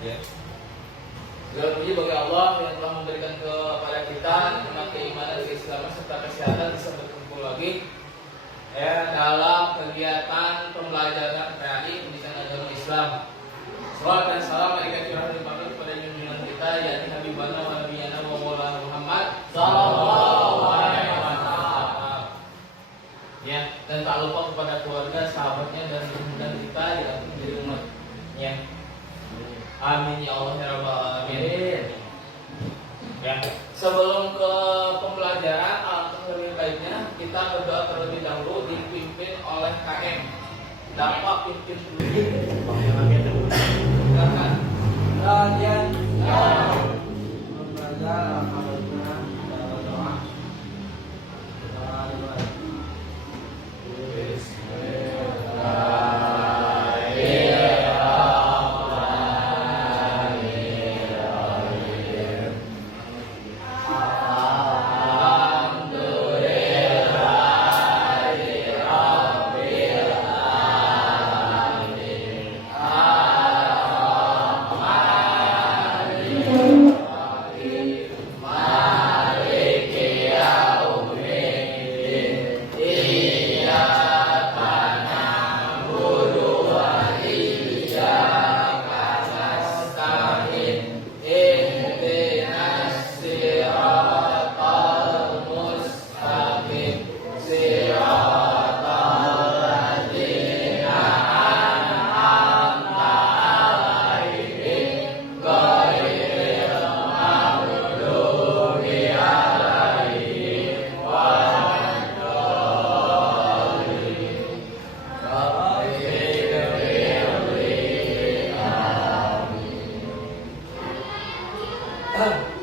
Ya. Segala puji bagi Allah yang telah memberikan kepada kita nikmat keimanan, keislaman serta kesehatan bisa berkumpul lagi ya dalam kegiatan pembelajaran PAI pendidikan agama Islam. Salawat dan salam mereka curahkan dipakai kepada junjungan kita yakni Habibana wa Nabiyana wa Maulana Muhammad sallallahu alaihi wasallam. Ya, dan tak lupa kepada keluarga, sahabatnya dan kita yang menjadi umatnya. Amin ya Allah ya Rabbal alamin. Ya, sebelum ke pembelajaran alangkah lebih baiknya kita berdoa terlebih dahulu dipimpin oleh KM. Dapat pimpin dulu. Silakan. Bagian belajar alhamdulillah doa.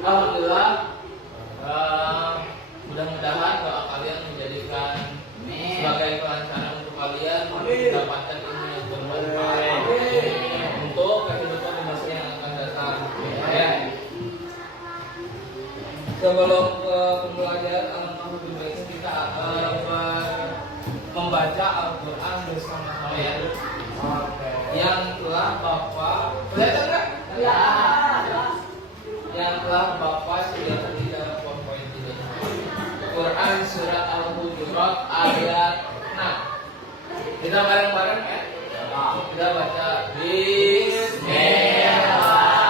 Alhamdulillah, mudah-mudahan doa kalian menjadikan sebagai kelancaran untuk kalian mendapatkan ilmu yang bermanfaat untuk kehidupan di masa yang akan datang. Ya. Sebelum ke pembelajaran, alangkah lebih baiknya kita membaca Al-Quran bersama-sama ya. Yang telah Bapak kelihatan nggak? Ya. Yang telah Bapak sediakan di dalam PowerPoint ini. Quran surat Al-Hujurat ayat 6. Kita bareng-bareng ya. Kita baca Bismillahirrahmanirrahim.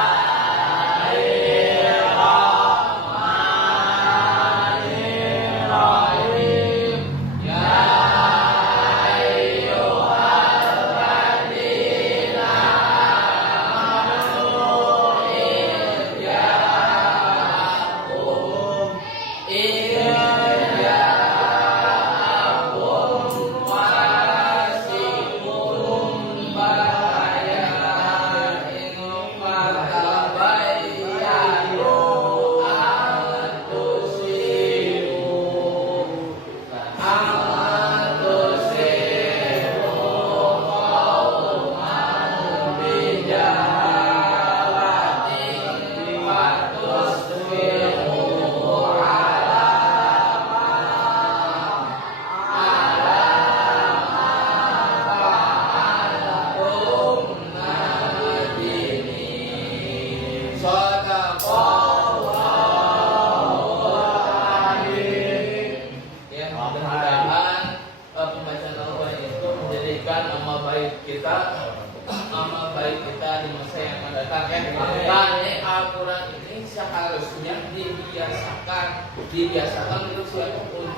Ya di masa yang akan datang ya. Dan Al-Quran ini seharusnya dibiasakan untuk siapapun.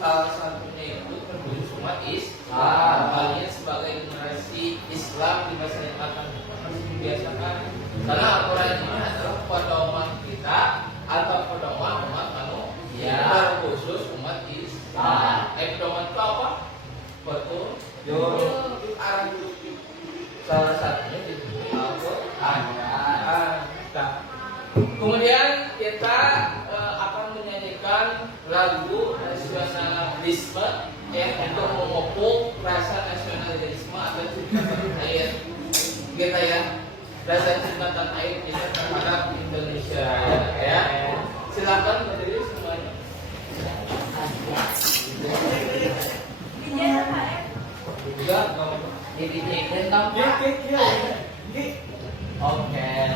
Salah satunya itu penduduk umat Islam. Kalian sebagai generasi Islam di masa yang akan datang harus dibiasakan. Karena Al-Quran ini adalah pedoman kita atau pedoman umat manusia, terkhusus umat Islam. Pedoman itu apa? Betul. Arah salah satunya di Al-Quran. Kemudian kita akan menyanyikan lagu nasionalisme ya untuk memupuk rasa nasionalisme atau cinta tanah air kita ya, rasa cinta tanah air kita terhadap Indonesia ya. Silakan berdiri semuanya. Juga di tentang oke.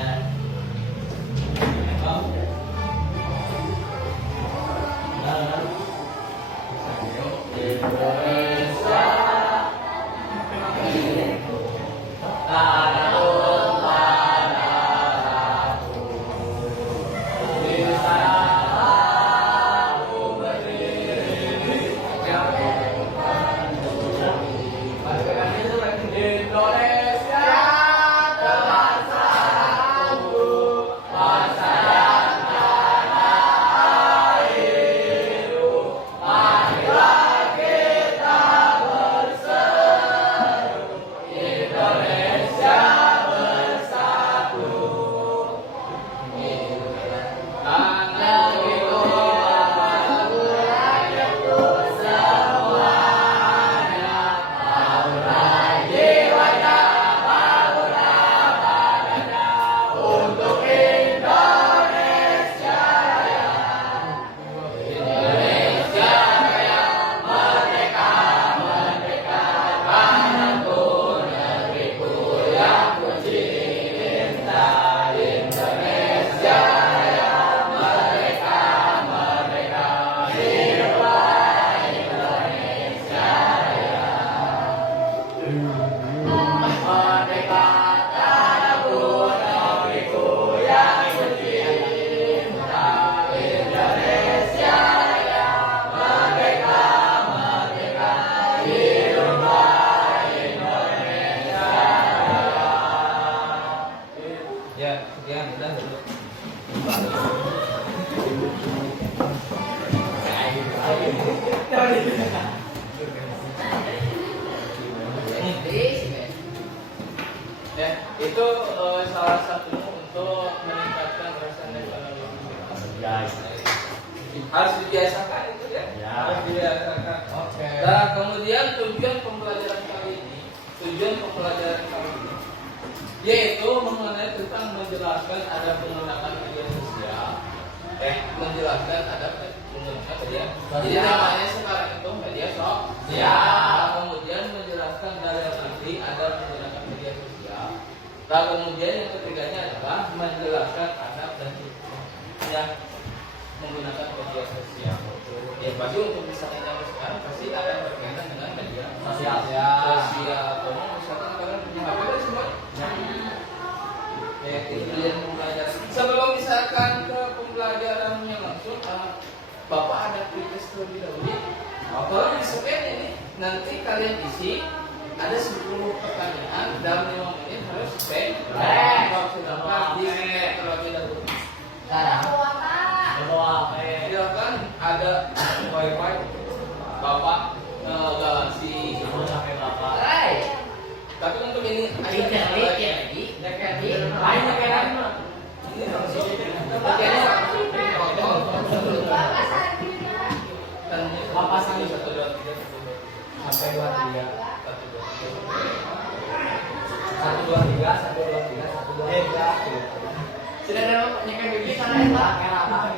Ya, sekian udah dulu. Ya, itu salah satu untuk meningkatkan rasa ekonomi. Ya. Harus dibiasakan itu ya. Harus dibiasakan. Oke. Nah, kemudian tujuan pembelajaran kali ini yaitu mengenai tentang menjelaskan adab menggunakan media sosial. Menjelaskan adab menggunakan media. Jadi namanya sekarang itu media sosial. Kemudian menjelaskan dalil nanti adab menggunakan media sosial. Nah, kemudian yang ketiganya adalah menjelaskan adab dan yang menggunakan media sosial. Ya pasti untuk misalnya zaman sekarang pasti akan berkaitan dengan media sosial. Kamu misalkan kalian punya HP kan semua? Ya, kemudian pembelajaran. Sebelum misalkan ke pembelajarannya langsung, Bapak ada quiz terlebih dahulu. Kalau di scan ini nanti kalian isi ada 10 pertanyaan dalam 5 menit harus spend. Sedangkan di scan terlebih dahulu. Silakan ada wifi Bapak Galaxy HP Bapak. tapi untuk ini Ini langsung. Bapak satu dua tiga Sampai 23. 1 2 3 Sudah ada nyekan gigi sana ya Pak?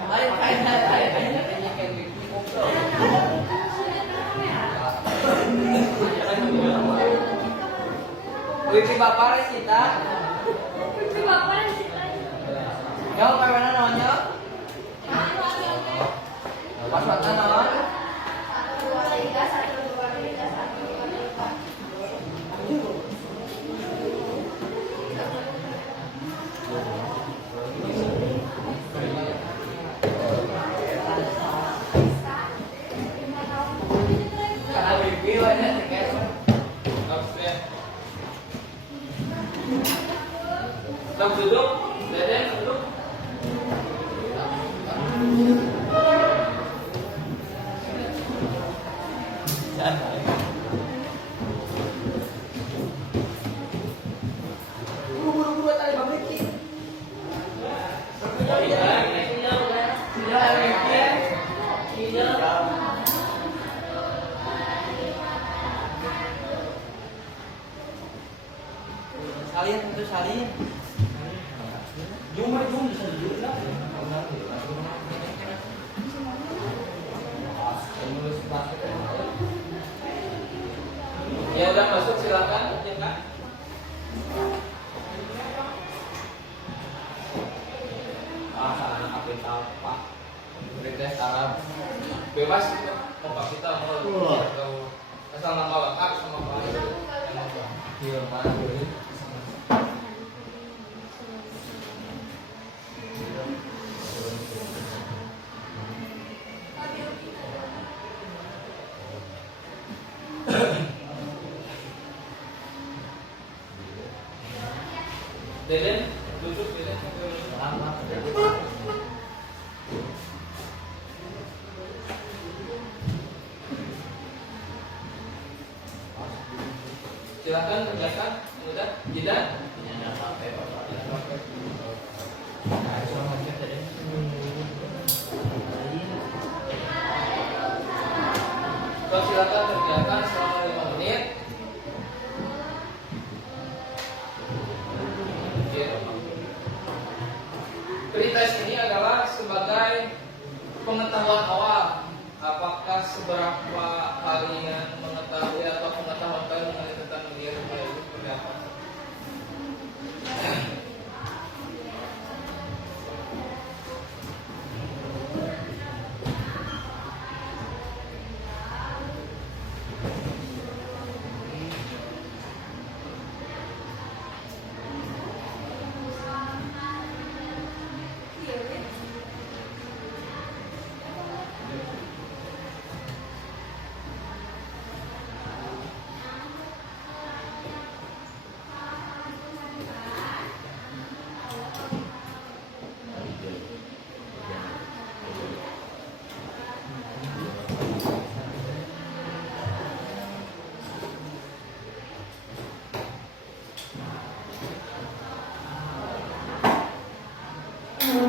Lain kayaknya nyekan gigi. Wiki Bapak Resita. Yang pewana naonnya? Passwordnya naon? Karena wifi wanya tiket. Duduk, Deden duduk. Buru-buru tadi pabrik. Salin itu salin. Jum bisa dulu lah. Ya udah masuk silakan ya Kak. Anak apa Pak? Berita Arab bebas mau kita mau asal nama lengkap sama Pak. Iya, mana boleh. Deden duduk Deden. Silakan kerjakan udah Jidan. Silakan kerjakan selama 5 menit. Pretest ini adalah sebagai pengetahuan awal. Apakah seberapa kalian mengetahui atau pengetahuan kalian mengenai tentang media sosial itu seperti apa? Ada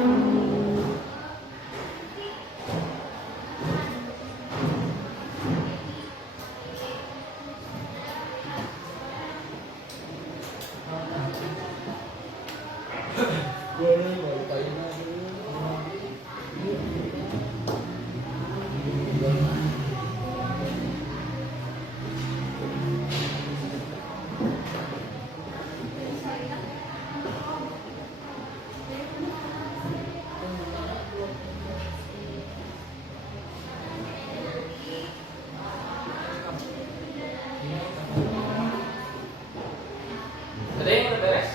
yang udah beres?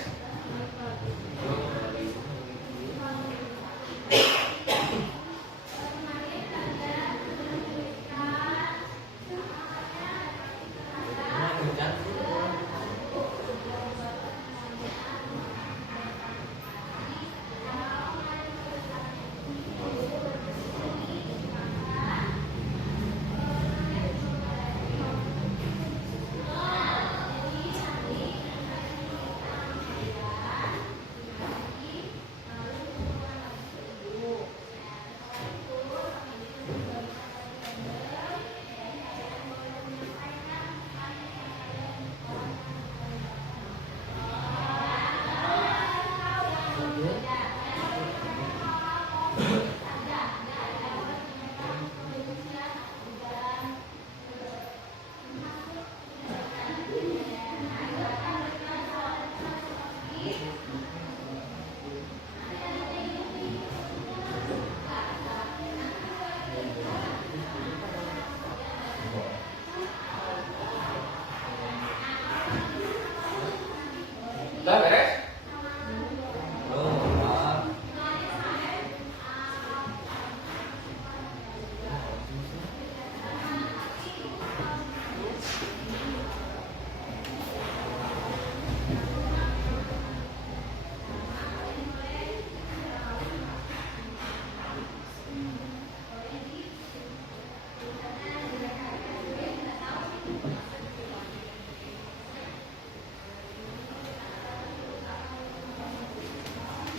Udah beres?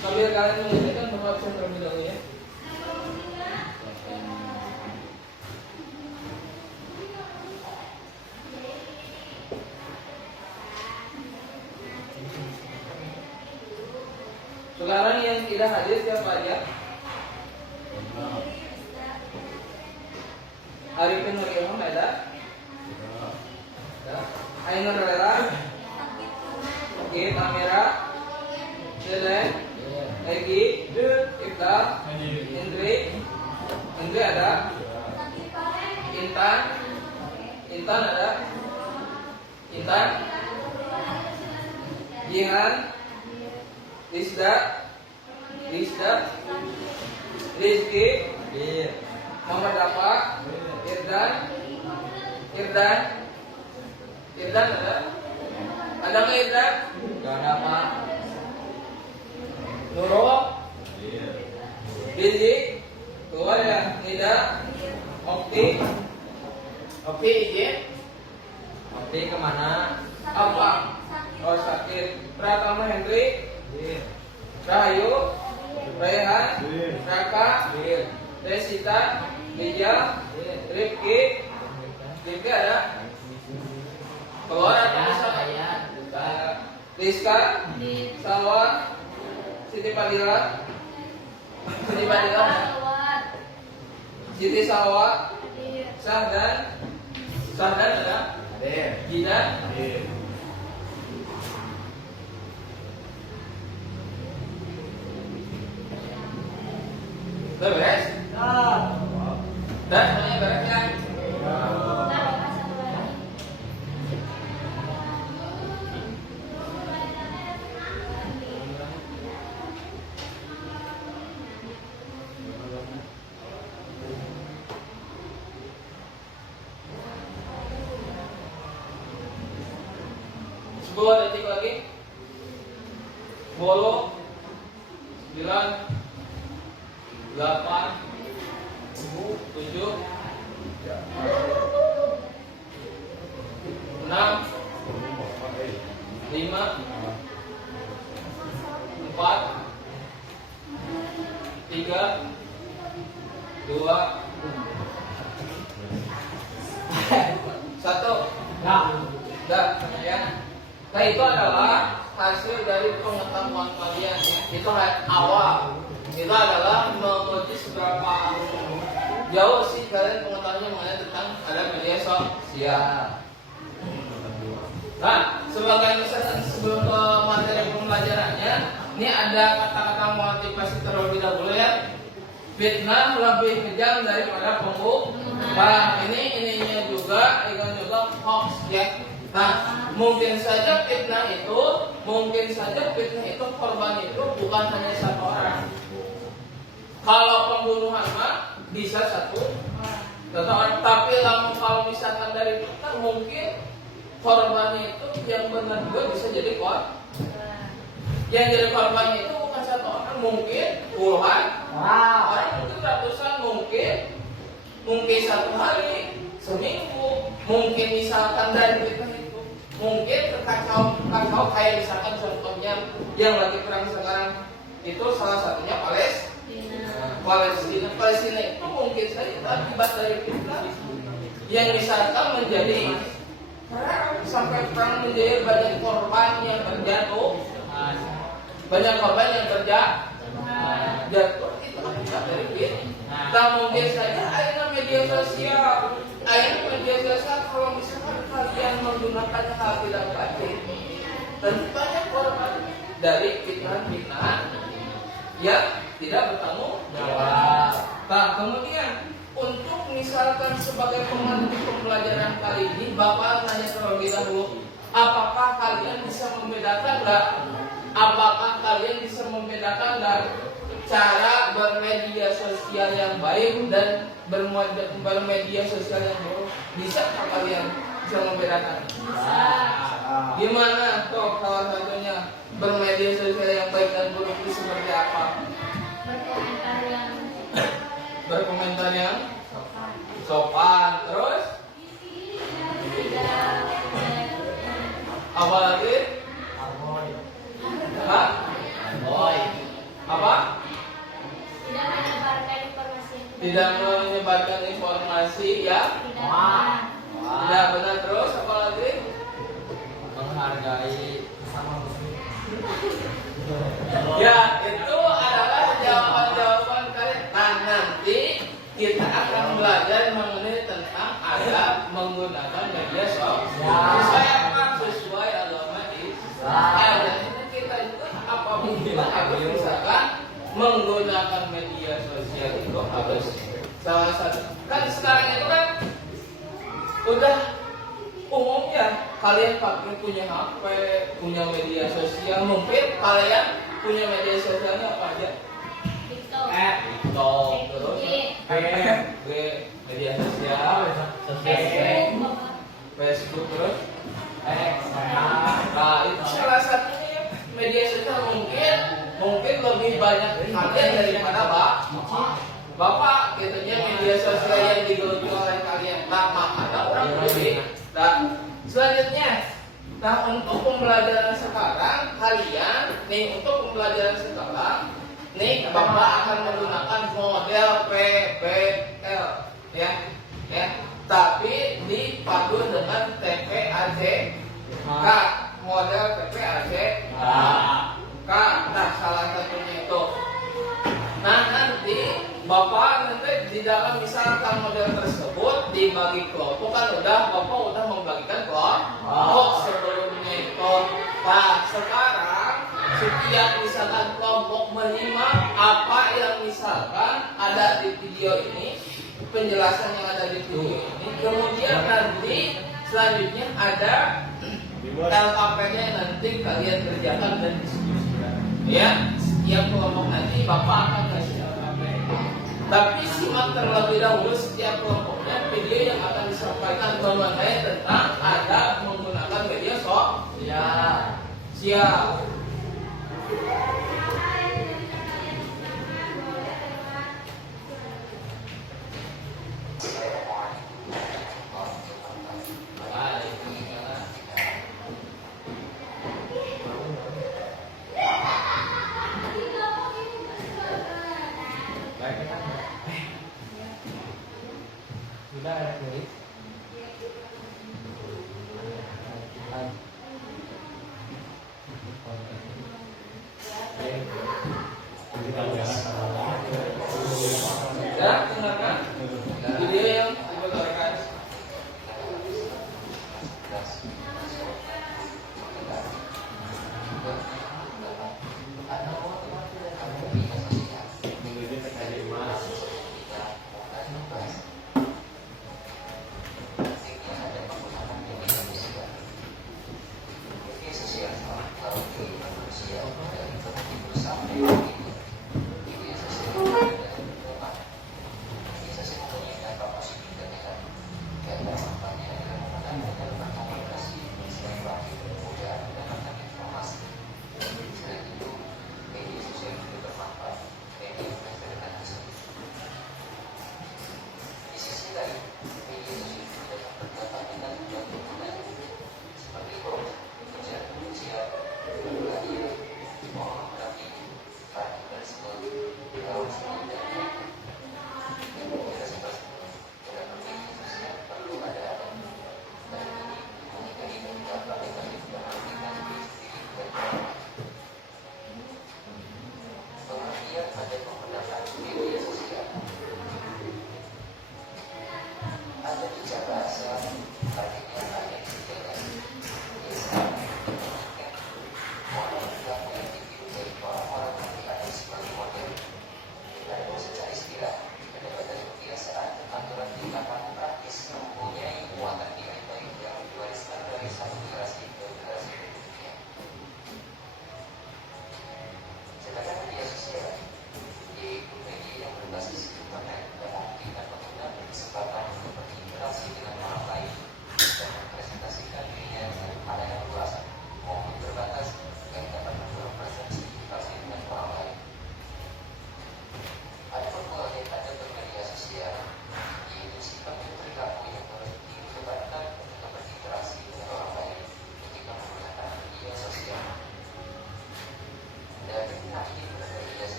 Sambil kalian mengerjakan bapak absen terlebih dahulu ya. Sekarang yang tidak hadir siapa aja? Arifin Nuriham ada? Ainur Rera? Oke, Tamira? Jelen? Egi? Iqbal? Indri ada? Intan ada? Intan? Jihan? Rizda? Rizky? Muhammad Dafa? Irdan ada? Ada nggak Irdan? Gak ada Pak. Nurul? Billy? Tua ya? Nida? Okti izin? Okti kemana? Apa? Oh sakit. Pratama Hendri? Rahayu? Raihan? Raka? Resita? Lijal? Rifki ada? Keluar atau Rizka? Salwa? Siti Fadila? Siti Salwa? Sahdan ada? Jidan? Udah beres? Dan semuanya beres ya? Sepuluh detik lagi. 10, 9, 8, 7, 6, 5, 4, 2, 1. Udah, ya. Nah itu adalah hasil dari pengetahuan kalian ya. Itu awal. Itu adalah menguji seberapa jauh sih kalian pengetahuannya mengenai tentang ada media sosial. Nah, sebagai misalnya sebelum ke materi pembelajarannya, ini ada kata-kata motivasi terlebih dahulu ya. Fitnah lebih kejam daripada pembunuhan. Nah, ininya juga hoax ya. Nah, mungkin saja fitnah itu korban itu bukan hanya satu orang. Kalau pembunuhan mah bisa satu orang. Tapi kalau misalkan dari fitnah mungkin korbannya itu yang benar juga bisa jadi korban. Yang jadi korbannya itu bukan satu orang, mungkin puluhan orang, mungkin ratusan, mungkin satu hari, seminggu, mungkin misalkan dari fitnah itu mungkin kacau kayak misalkan contohnya yang lagi perang sekarang itu salah satunya Palestina itu mungkin saja akibat dari fitnah yang misalkan menjadi sampai perang menjadi banyak korban yang terjatuh, jatuh itu akibat dari fitnah. Tak mungkin saja akhirnya media sosial kalau misalkan kalian menggunakannya hal tidak baik, tentu banyak korban dari fitnah yang tidak bertanggung jawab. Nah, kemudian untuk misalkan sebagai pemandu pembelajaran kali ini, Bapak tanya terlebih dahulu, apakah kalian bisa membedakan cara bermedia sosial yang baik dan bermedia sosial yang buruk? Bisa kalian bisa membedakan? Gimana tuh salah satunya bermedia sosial yang baik dan buruk itu seperti apa? Berkomentar yang sopan. Terus apa lagi? Apa? Tidak menyebarkan informasi ya. Tidak benar. Terus apa lagi? Menghargai sama muslim. Ya, itu adalah jawaban-jawaban kalian. Nah, nanti kita akan belajar mengenai tentang adab menggunakan media sosial. Sesuai agama Islam. Dan kita juga apabila harus misalkan menggunakan media sosial itu harus salah satu. Kan sekarang itu kan udah umum ya, kalian punya HP, punya media sosial. Mungkin kalian punya media sosialnya apa aja? TikTok, terus media sosial, Facebook, terus nah itu salah satunya media sosial. Mungkin lebih banyak kalian daripada Bapak gitunya media sosial yang digeluti oleh kalian. Nah, ada orang lebih. Nah, selanjutnya, untuk pembelajaran sekarang Bapak akan menggunakan model PBL ya. Tapi dipadu dengan TPAJ model TPAJ nah salah satunya itu. Nah, nanti Bapak di dalam misalkan model tersebut dibagi kelompok, kan Bapak udah membagikan kelompok sebelumnya itu. Nah, sekarang setiap misalkan kelompok menyimak apa yang misalkan ada di video ini, penjelasan yang ada di video ini, kemudian nanti selanjutnya ada LKP-nya yang nanti kalian kerjakan dan diskusikan. Ya, setiap kelompok nanti Bapak akan kasih LKP. Tapi simak terlebih dahulu setiap kelompoknya video yang akan disampaikan mengenai tentang adab menggunakan media sosial. Siap. Ya, gunakan video yang dibagikan.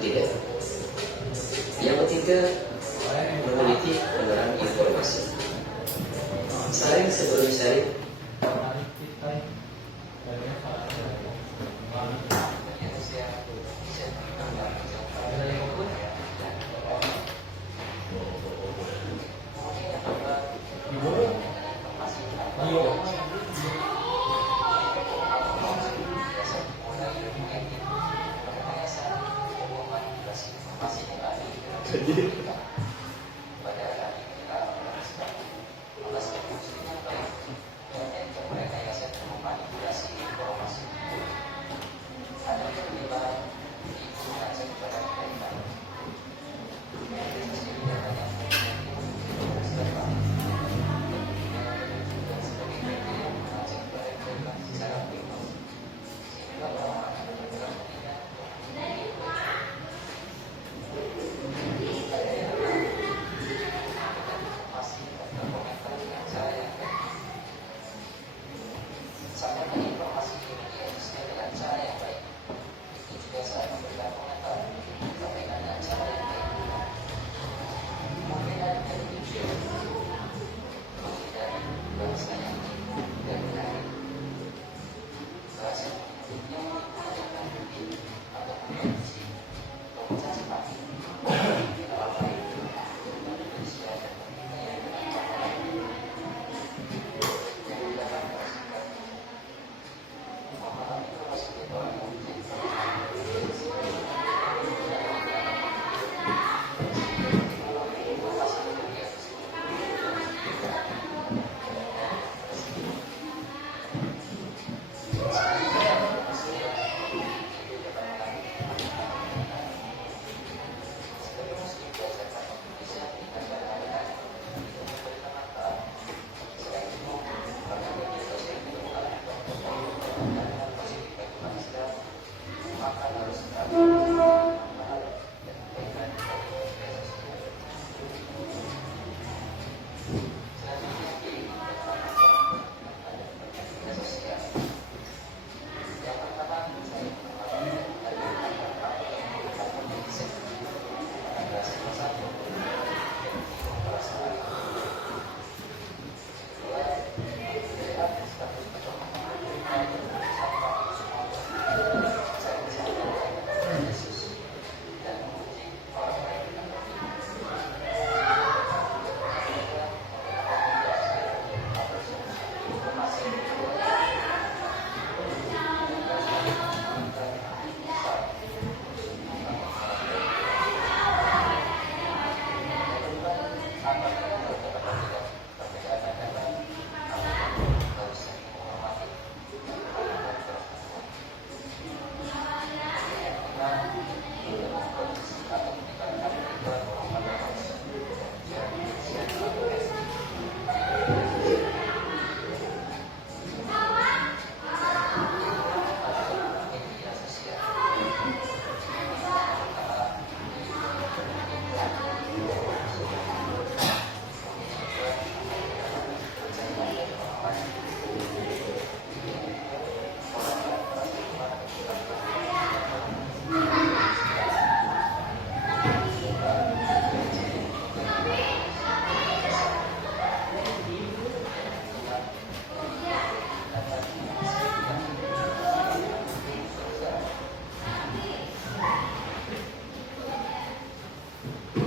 tidak. Yang ketiga, meneliti penerang informasi. Saring sebelum saring.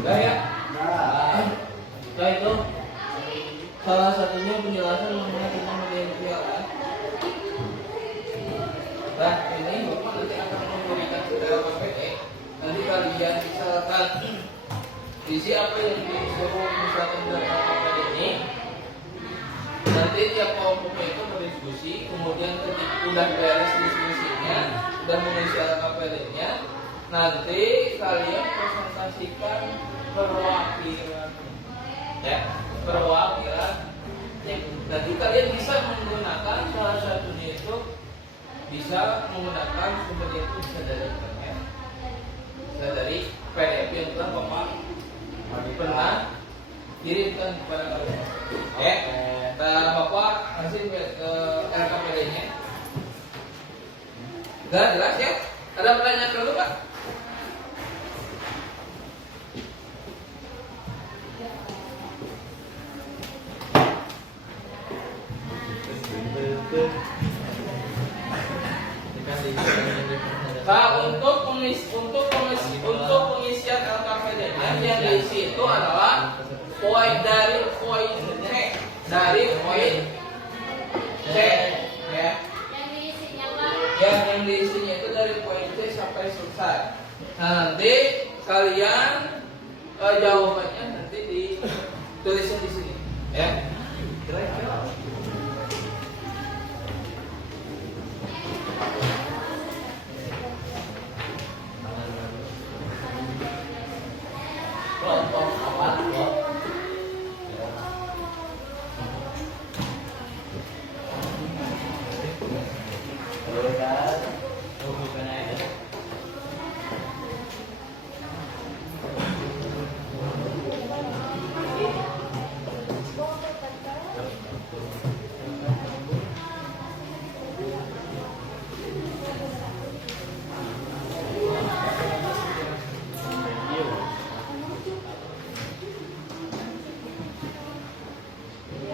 Udah ya? Setelah itu salah satunya penjelasan mengenai tentang media sosial. Nah, ini Bapak nanti akan memberikan ke dalam PPT. Nanti kalian misalkan isi apa yang disuruh misalkan dalam PPT ini. Nanti tiap kelompok itu berdiskusi, kemudian ketika udah beres diskusinya, udah mengisi KPD-nya, nanti kalian presentasikan perwakilan, ya, perwakilan. Nanti kalian bisa menggunakan salah satunya itu bisa menggunakan sumbernya itu bisa dari internet, bisa dari PDF yang telah Bapak pernah kirimkan kepada kalian. Ya, Bapak kasih ke LKPD-nya. Udah jelas ya? Ada pertanyaan dulu Pak? Untuk pengisian LKPD-nya yang diisi itu adalah poin dari poin C, dari poin C, ya. Yang diisinya itu dari poin C sampai selesai. Nah, nanti kalian jawabannya nanti dituliskan di sini, ya. Kelompok apa?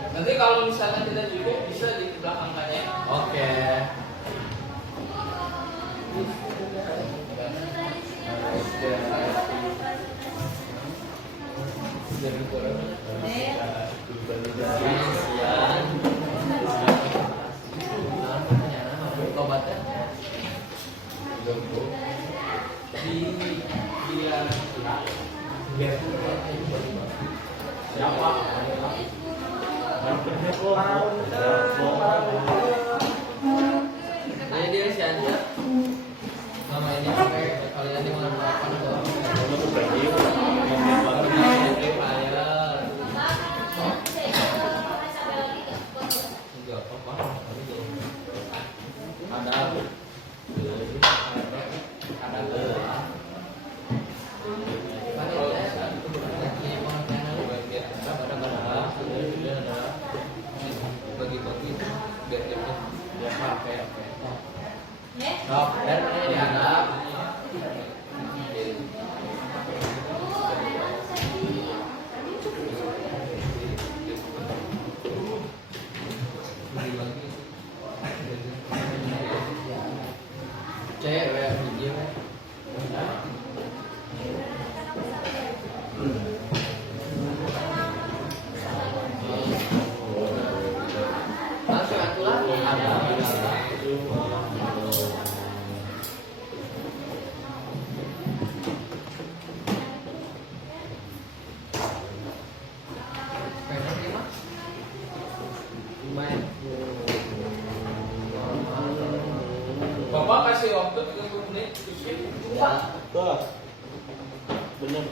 Nanti kalau misalnya tidak cukup bisa dibelakangkannya. Oke. Nah, dia si Anja. Nama ini pakai kalian di mana apa bagi-bagi biar cepet. Ya, oke. Sok, dan ini dianggap cewek video langsung aku lah Bapak kasih waktu 30 menit bikin. Betul. Benar.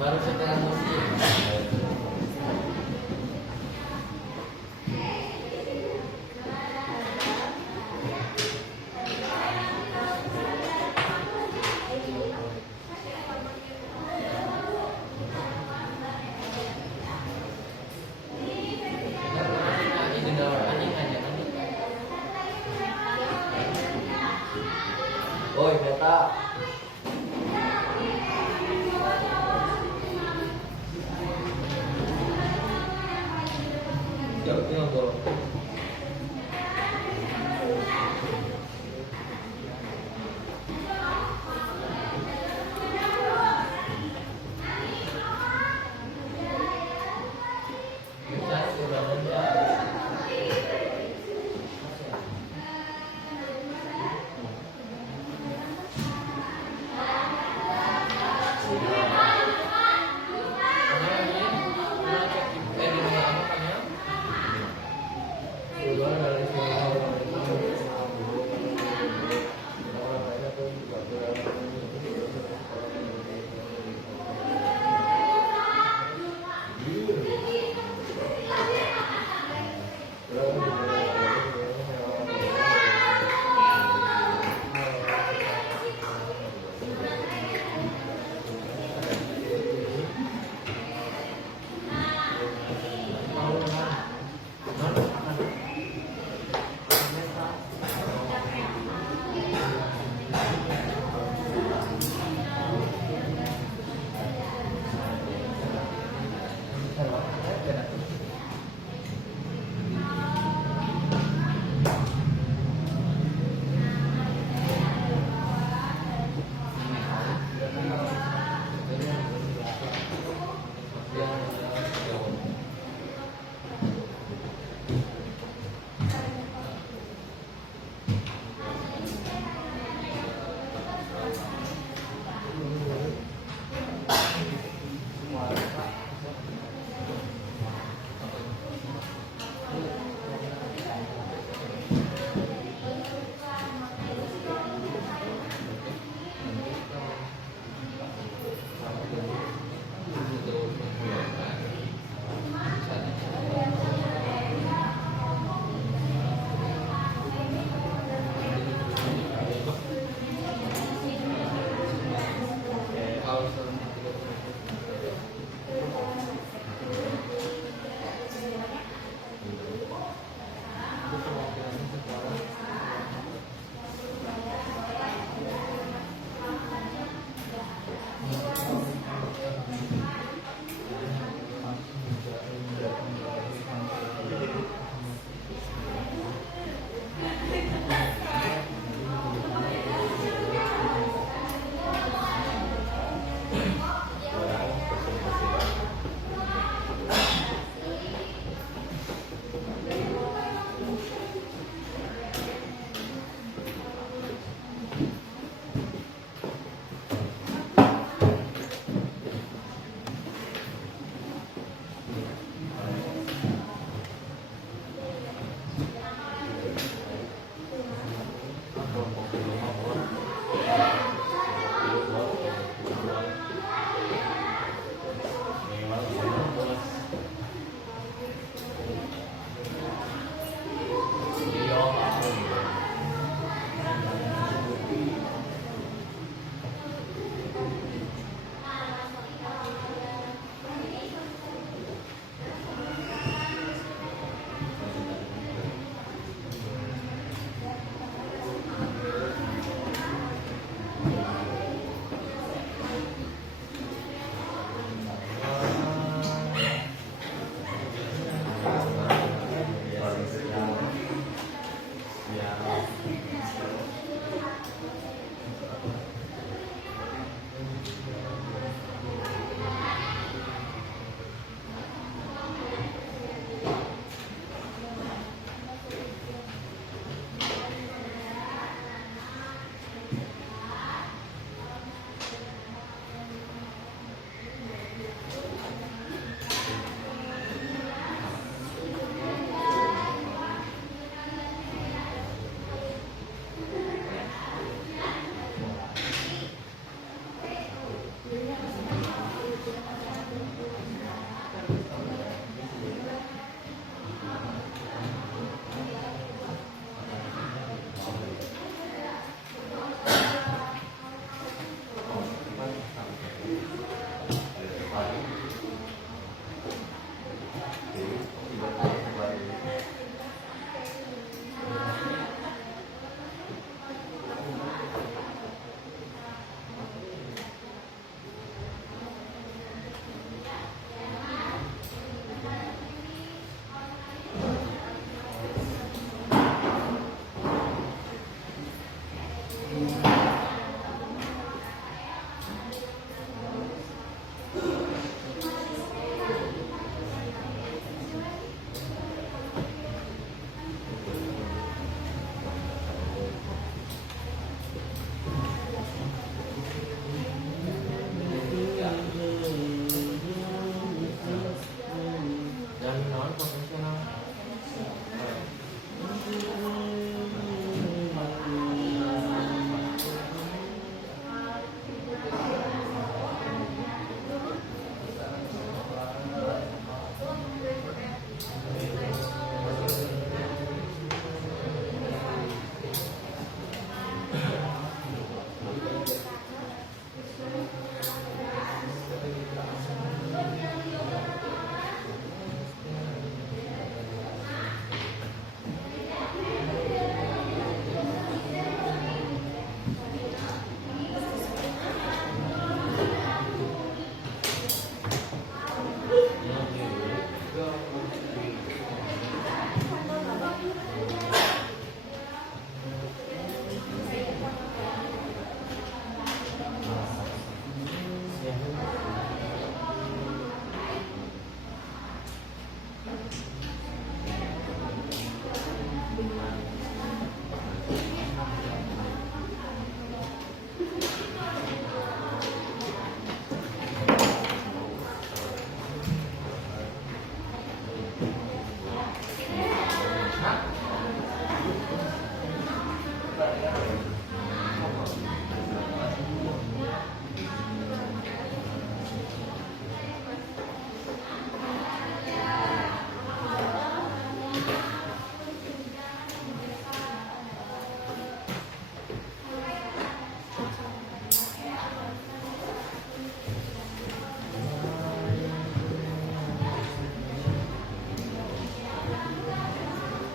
Baru setelah musik. Oi, beta. Jauh ngobrol.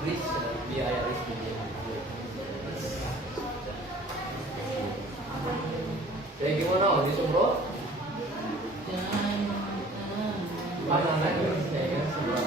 Riz, biaya Riz dia. Kayak gimana? Oh, disuruh? Mana naik kayak kan sebelah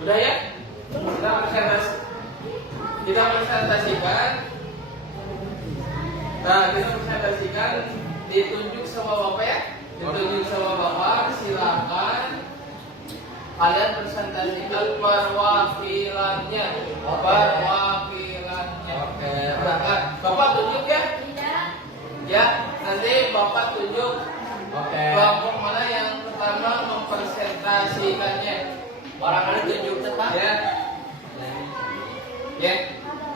Udah ya? Kita presentasikan. Nah, kita presentasikan, ditunjuk sama Bapak ya. Ditunjuk sama Bapak, silakan kalian presentasikan perwakilannya. Perwakilannya. Oke. Berangkat. Bapak tunjuk ya? Ya, nanti Bapak tunjuk Oke. kelompok mana yang pertama mempresentasikannya. Barangkali tunjuk tetap. Ya. Ya.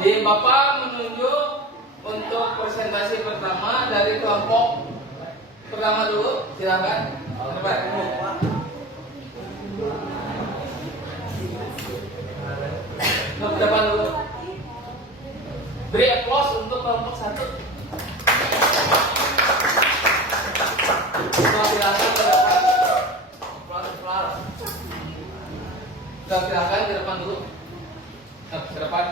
Di Bapak menunjuk untuk presentasi pertama dari kelompok pertama dulu. Silakan. Cepat. Ke depan dulu. Beri applause untuk kelompok satu. Silakan ke depan. Applause. Silakan ke depan dulu. Ke depan.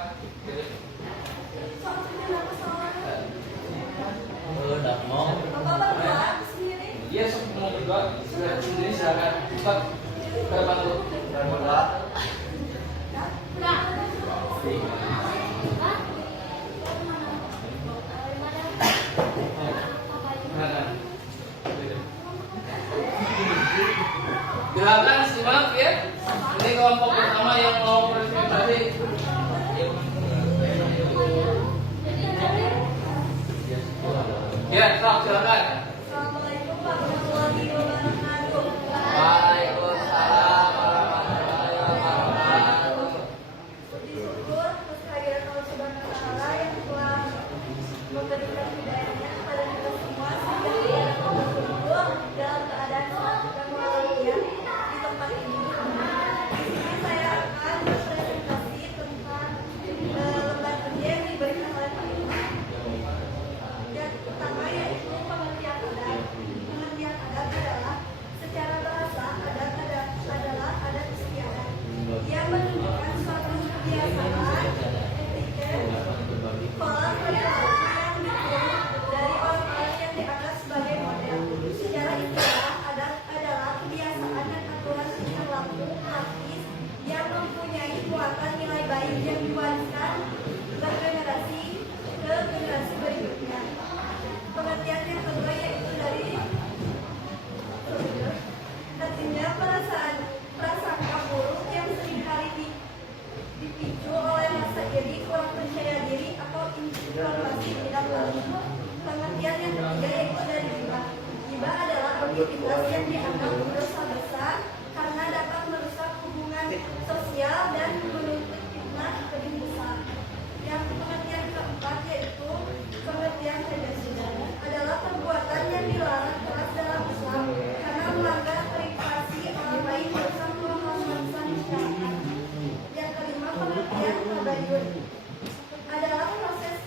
Udah mau. Iya, mau berdoa sendiri silakan. Cepat ke depan dulu. Berdoa. Silakan simak ya. Ini kelompok pertama yang mau presentasi. Ya, silakan. Assalamualaikum warahmatullahi wabarakatuh. Waalaikumsalam warahmatullahi wabarakatuh. Puji syukur atas kehadiran Allah Subhanahu wa taala yang telah memberikan memberikan hidayahnya kepada kita semua sehingga kita dapat berkumpul dalam keadaan sehat dan walafiat di tempat ini. Di sini saya akan berpresentasi tentang lembar kerja yang diberikan oleh Pak Irfan. Yang pertama yaitu pengertian adat. Pengertian adat adalah secara bahasa adat adalah adat istiadat yang menunjukkan suatu kebiasaan, etiket, pola perilaku yang diturut dari orang-orang yang dianggap sebagai model. Secara istilah, adat adalah kebiasaan dan aturan perilaku praktis yang mempunyai muatan nilai baik yang diwariskan bergenerasi ke generasi berikutnya. Pengertian yang kedua yaitu dari artinya perasaan prasangka buruk yang seringkali dipicu oleh rasa iri, kurang percaya diri atau informasi tidak valid. Pengertian yang ketiga yaitu dari ghibah. Ghibah adalah aktivitas yang dianggap berdosa besar karena dapat merusak hubungan sosial dan menuntut fitnah lebih besar. Yang pengertian keempat yaitu pengertian kebiasaan adalah perbuatan yang dilarang keras dalam Islam karena melanggar privasi orang lain merusak kehormatan masyarakat. Yang kelima pengertian tabayun adalah proses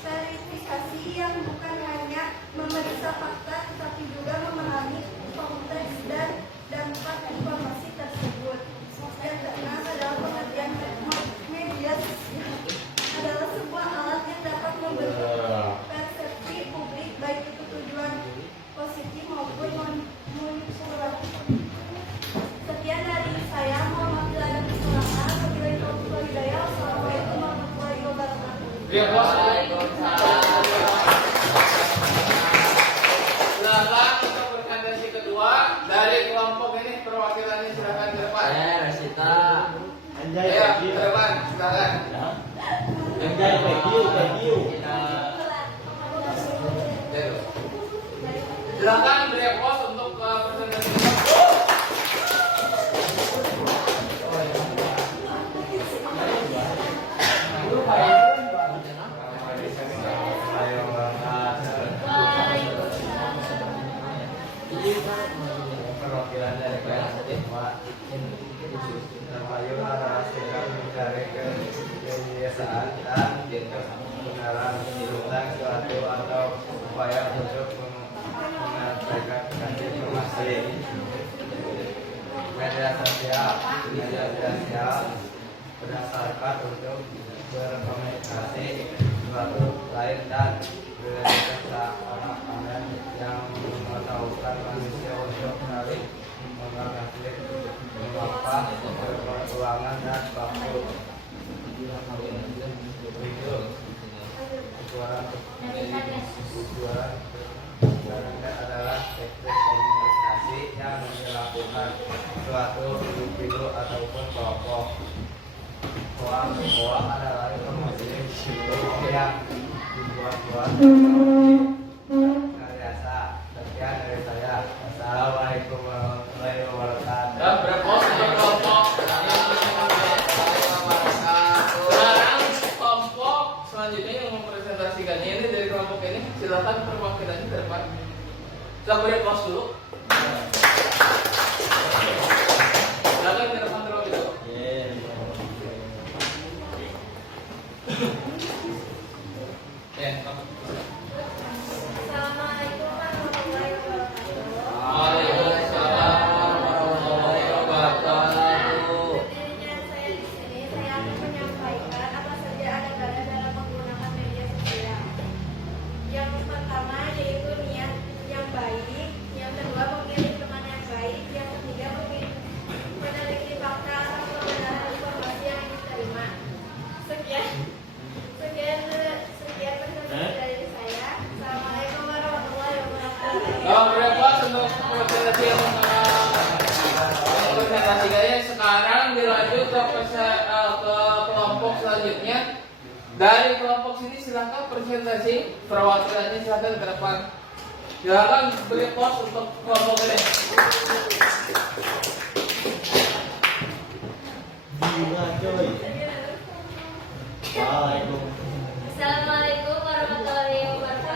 verifikasi yang bukan hanya memeriksa fakta tetapi juga memahami konteks dan dampak informasi tersebut. Yang keenam adalah pengertian media sosial adalah sebuah alat yang dapat membentuk persepsi publik baik itu tujuan positif maupun manipulatif. Sekian dari saya, mohon maaf bila ada kesalahan. Wabillahi taufiq wal hidayah. Wassalamualaikum warahmatullahi wabarakatuh. Waalaikumsalam. Silakan untuk presentasi kedua dari kelompok ini, perwakilannya silakan ke depan. Resita. Anjay, Ya, thank ke you. depan, silakan. Anjay, thank you, thank you. Silakan beri pos untuk presentasi kedua. Perwakilan dari Terpayu adalah sikap mencari kebiasaan dan kebenaran tentang suatu atau upaya untuk menyampaikan informasi. Media sosial berdasarkan untuk berkomunikasi suatu lain dan berdasarkan orang-orang yang mengetahukan manusia untuk saling mengakui mengapa keuangan dan waktu tujuan adalah teknik komunikasi yang dilakukan suatu individu ataupun kelompok. Poa adalah informasi yang dibuat-buat biasa. Sekian dari saya. Assalamualaikum warahmatullahi wabarakatuh. Dan berpos untuk kelompok yang sekarang kelompok selanjutnya yang mempresentasikannya ini dari kelompok ini, silakan perwakilannya ke depan. Kita beri pos dulu. Silakan ke depan terlebih dahulu. Assalamualaikum warahmatullahi wabarakatuh. Waalaikumsalam warahmatullahi wabarakatuh. Berdirinya saya di sini, saya akan menyampaikan apa saja adat-adat dalam menggunakan media sosial. Yang pertama yaitu niat yang baik, yang kedua memilih teman yang baik, yang ketiga meneliti fakta atau kebenaran informasi yang diterima. Sekian presentasi dari saya. Assalamualaikum warahmatullahi wabarakatuh. Berpos untuk presentasi yang presentasikannya. Sekarang dilanjut ke kelompok selanjutnya. Dari kelompok sini silakan presentasi perwakilannya, silakan ke depan. Silakan beri pos untuk kelompok ini. Gila coy. Waalaikumsalam. Assalamualaikum warahmatullahi wabarakatuh.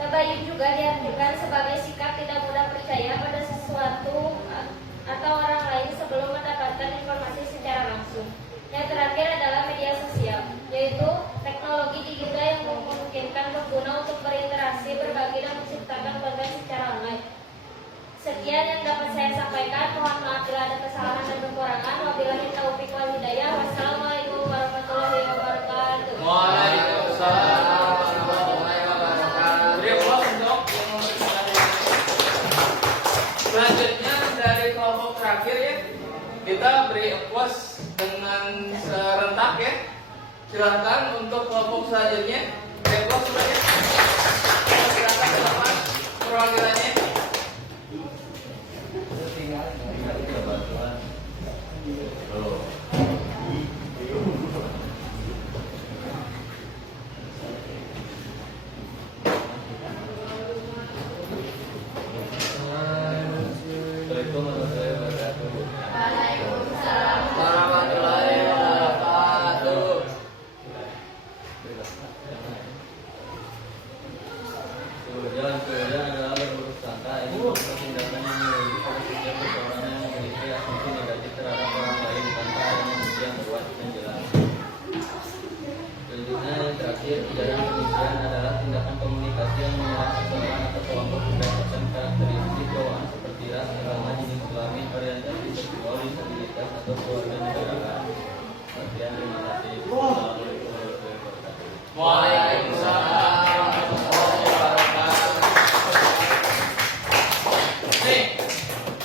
Tabayun juga diartikan sebagai sikap tidak mudah percaya pada sesuatu atau orang lain sebelum mendapatkan informasi secara langsung. Yang terakhir adalah media sosial, yaitu teknologi digital yang memungkinkan pengguna untuk berinteraksi, berbagi, dan menciptakan konten secara online. Sekian yang dapat saya sampaikan. Mohon maaf bila ada kesalahan dan kekurangan. Wabillahi taufiq wal hidayah. Wassalamualaikum warahmatullahi wabarakatuh. Waalaikumsalam warahmatullahi wabarakatuh. Beri aplaus untuk yang memberikan. Selanjutnya dari kelompok terakhir ya, kita beri aplaus dengan serentak ya. Silakan untuk kelompok selanjutnya. Beri aplaus semuanya. Silakan ke depan perwakilannya. Warahmatullahi wabarakatuh. Jalan-jalan adalah berburuk sangka. Ini merupakan tindakan yang melalui pada setiap seseorang yang memiliki asumsi negatif terhadap orang lain tanpa adanya bukti yang kuat dan jelas. Selanjutnya yang terakhir, ujaran kebencian adalah tindakan komunikasi yang menyerang seseorang atau kelompok berdasarkan karakteristik bawaan seperti ras, agama, jenis kelamin, orientasi seksual, disabilitas, atau keluarga negaraan. Sekian, terima kasih. Assalamualaikum warahmatullahi wabarakatuh. Waalaikumsalam warahmatullahi wabarakatuh. Nih,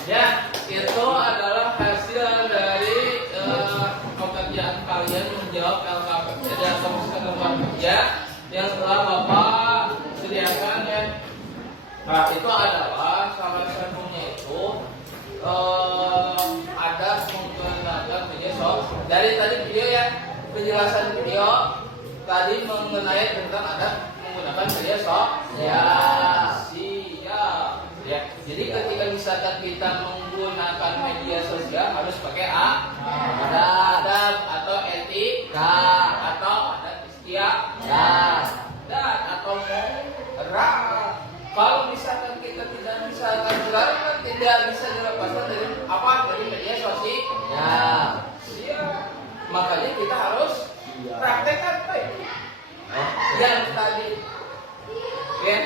ya itu adalah hasil dari pekerjaan kalian menjawab LKPD dan komisi ketentuan kerja yang telah Bapak sediakan ya. Nah itu adalah salah satunya itu ada menggunakan video dari tadi video ya, penjelasan video tadi mengenai tentang ada menggunakan media sosial. Siap. Ya. Jadi ketika misalkan kita menggunakan media sosial harus pakai adab atau etika atau adat istiadat dan atau moral. Kalau misalkan kita tidak misalkan sekarang kan tidak bisa dilepaskan dari apa dari media sosial. Siap. Makanya kita harus praktekkan baik yang tadi ya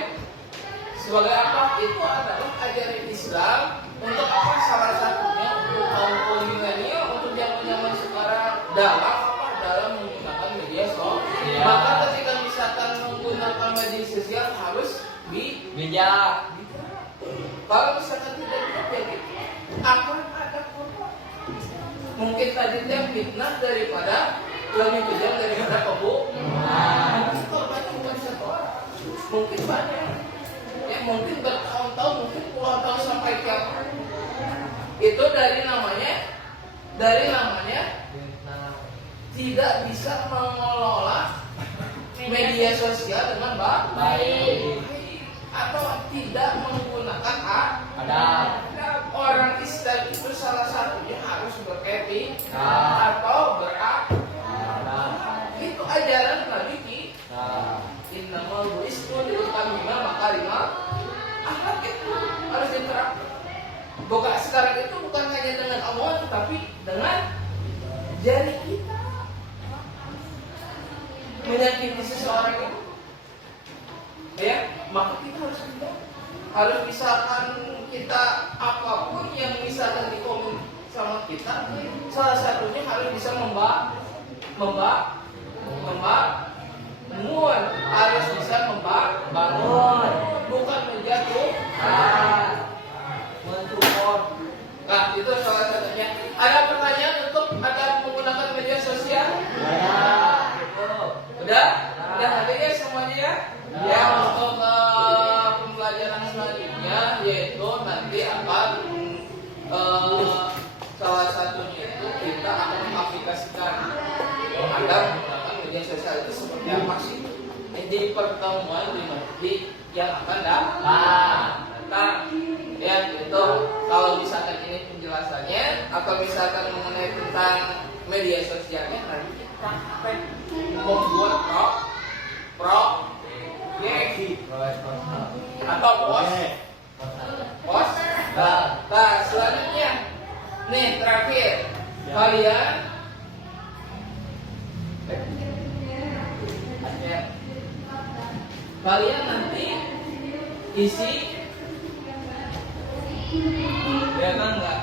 sebagai apa itu adalah ajaran Islam untuk apa salah satunya untuk kaum milenial untuk zaman sekarang dalam menggunakan media sosial. Maka ketika misalkan menggunakan media sosial harus bijak. Kalau misalkan tidak bijak ya akan ada korban. Mungkin tadi dia fitnah daripada lebih kejam daripada pembunuhan. Korbannya bukan satu orang, mungkin banyak. Ya mungkin bertahun-tahun, mungkin puluhan tahun sampai kiamat. Itu dari namanya tidak bisa mengelola media sosial dengan baik atau tidak menggunakan adab. Orang Islam itu salah satunya harus beretika atau berakhlak. Itu ajaran Nabi kita. Innamal bu'itsu liutammima makarimal akhlak, itu harus diterapkan. Bukan sekarang itu bukan hanya dengan omongan tetapi dengan jari kita menyakiti seseorang itu. Ya, maka kita harus pindah. Harus misalkan kita apapun yang misalkan dikomen sama kita, salah satunya harus bisa membangun, harus bisa membangun, bukan menjatuhkan, mensupport. Nah itu salah satunya. Ada pertanyaan untuk ada menggunakan media sosial? Udah ada ya semuanya ya? Ya untuk pembelajaran selanjutnya yaitu nanti akan salah satunya itu kita akan mengaplikasikan Anda menggunakan media sosial itu seperti apa sih di pertemuan di masjid yang akan datang. Ya itu kalau misalkan ini penjelasannya atau misalkan mengenai tentang media sosialnya nanti kita akan membuat project atau pos. Pos. Nah, selanjutnya nih terakhir kalian nanti isi ya kan enggak?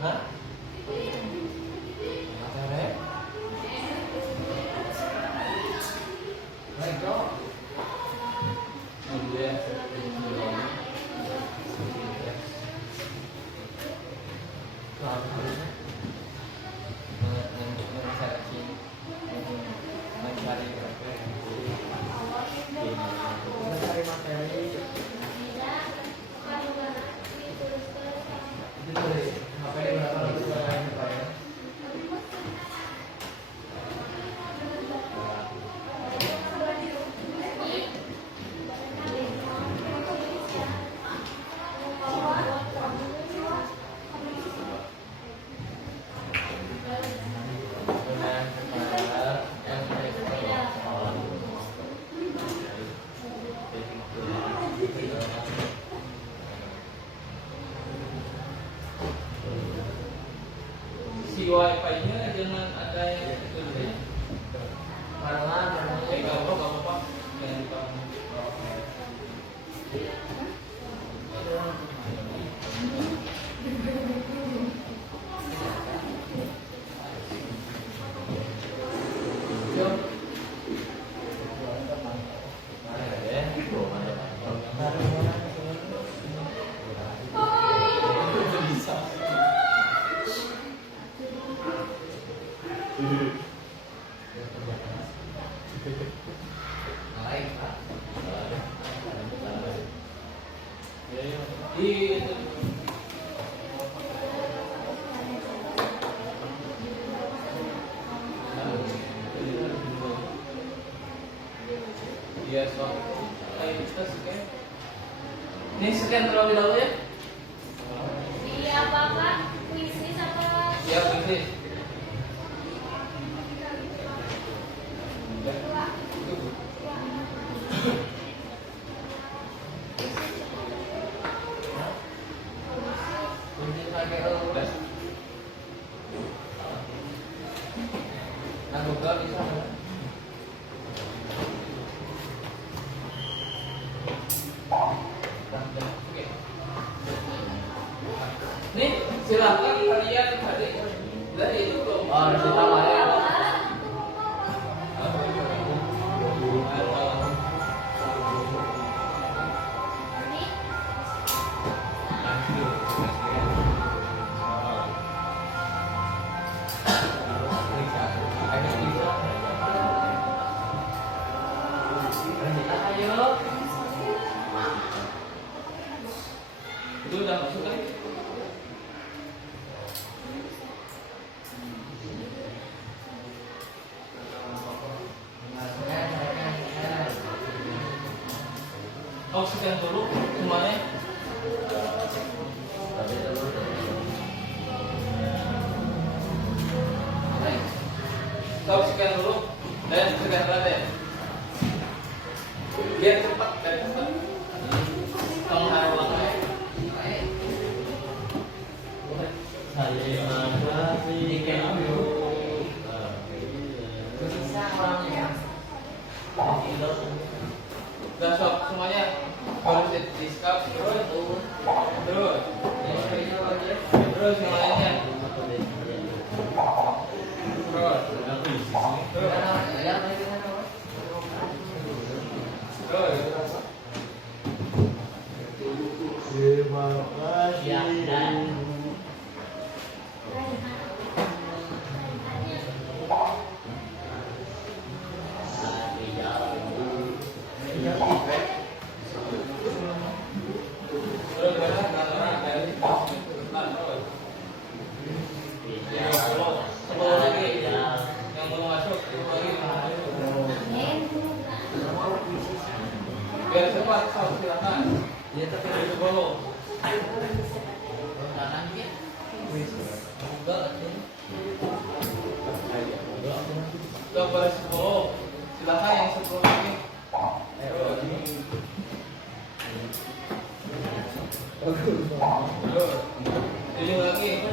Hah? Materi? Baik, bro. Mencari materi itu dari apa yang digunakan untuk sekarang ini Pak ya? Si wifi-nya jangan ada yang itu deh. Karena Kalau nggak apa-apa, yang kamu. Itu. Iya, soal. Ayo kita scan. Ini scan terlebih dahulu ya. Di apa-apa, puisi sama Siap, ini. Nah, Google bisa. Oke. Nih, silakan kalian adik dari itu belum. Oh, di situ ya. Itu udah masuk kan? Oh, sekian dulu semuanya. Stop sekian dulu dan sekian lagi. Biar cepat dan cepat. Kamu harus waktu. Udah stop semuanya. Harus di stop terus. Terus yang lainnya. Terima kasih. Biar cepat, silakan. Dia tapi Dulu. kanan gitu. Google itu. Ke baris 10. Silakan yang 10 lagi. Ini lagi.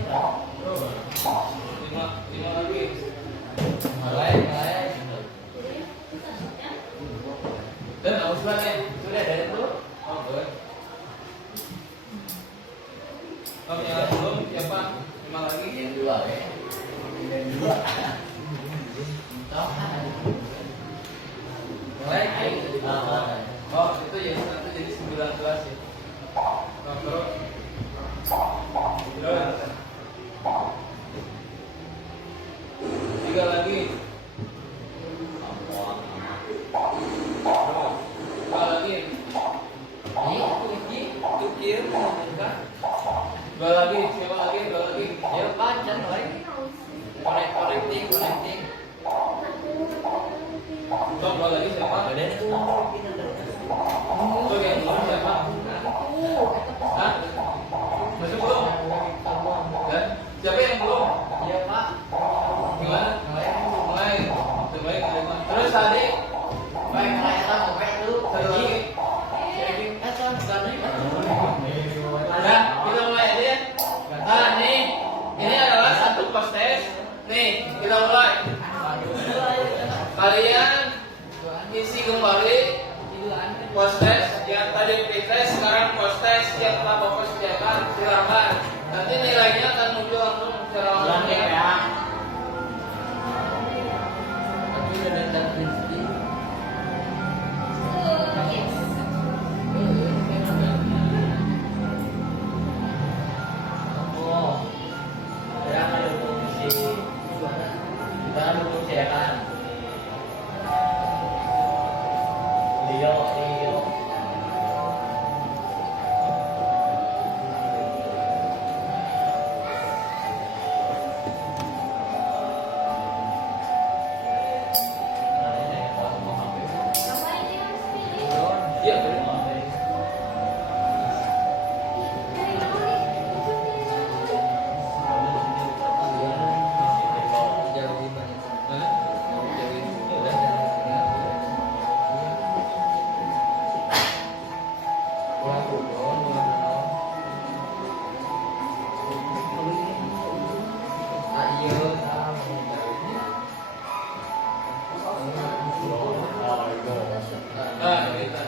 5 lagi. Mulai. Dan Auslan ya. Sudah dari itu. Oh, boleh. Oh, yang belum siapa? 5 lagi. Yang dua ya. Yang dua. Toh. Mulai. Oh, itu yang satu jadi 19 ya. Oh, terus. Terus. 3 lagi. Terus. 2 lagi. Itu kira enggak. 2 lagi. Siapa lagi? 2 lagi. Ya pacan lagi. Connecting. Stop, 2 lagi siapa? Ada itu. Itu yang belum siapa? Hah? Masih belum? Dan siapa yang belum? Iya Pak. Gimana? Mulai. Terbaik ada. Terus tadi Baik, mulai kita ngomong dulu. satu lagi. Nah, kita mulai aja ya. Nah, nih. Ini adalah satu postes. Nih, kita mulai. Kalian isi kembali postes yang tadi pretest, sekarang postes yang telah Bapak sediakan. Silakan. Nanti nilainya akan muncul langsung secara langsung ya. Ngapain dia harus pilih? Iya, benar. Dari mana nih? Nah, kita.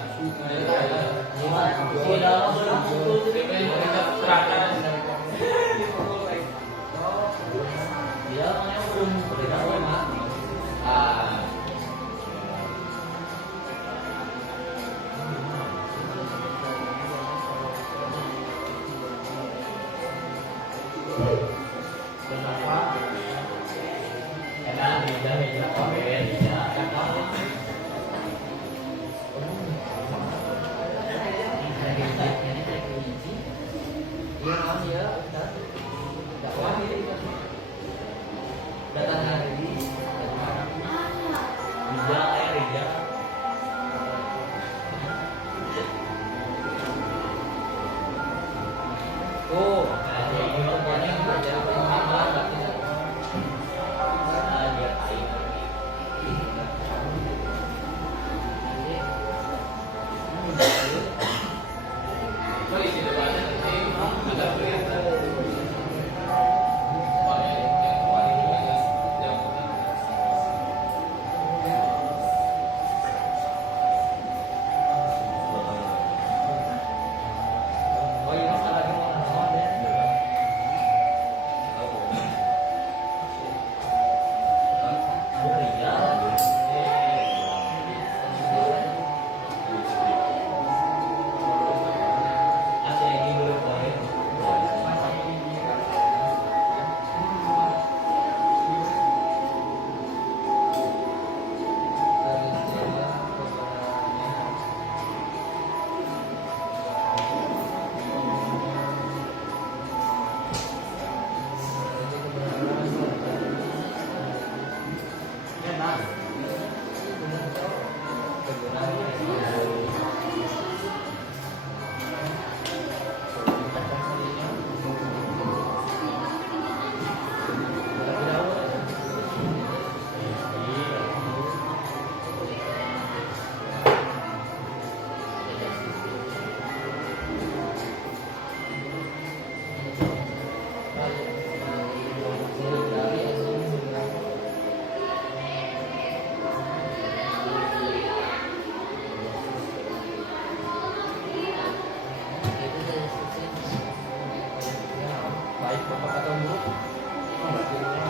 Kita serahkan. Ah. Oh, isi depannya nanti ada kelihatan. Oh, yang kemarin juga yang Oh iya, mas ada yang mau nanya? buruk, berarti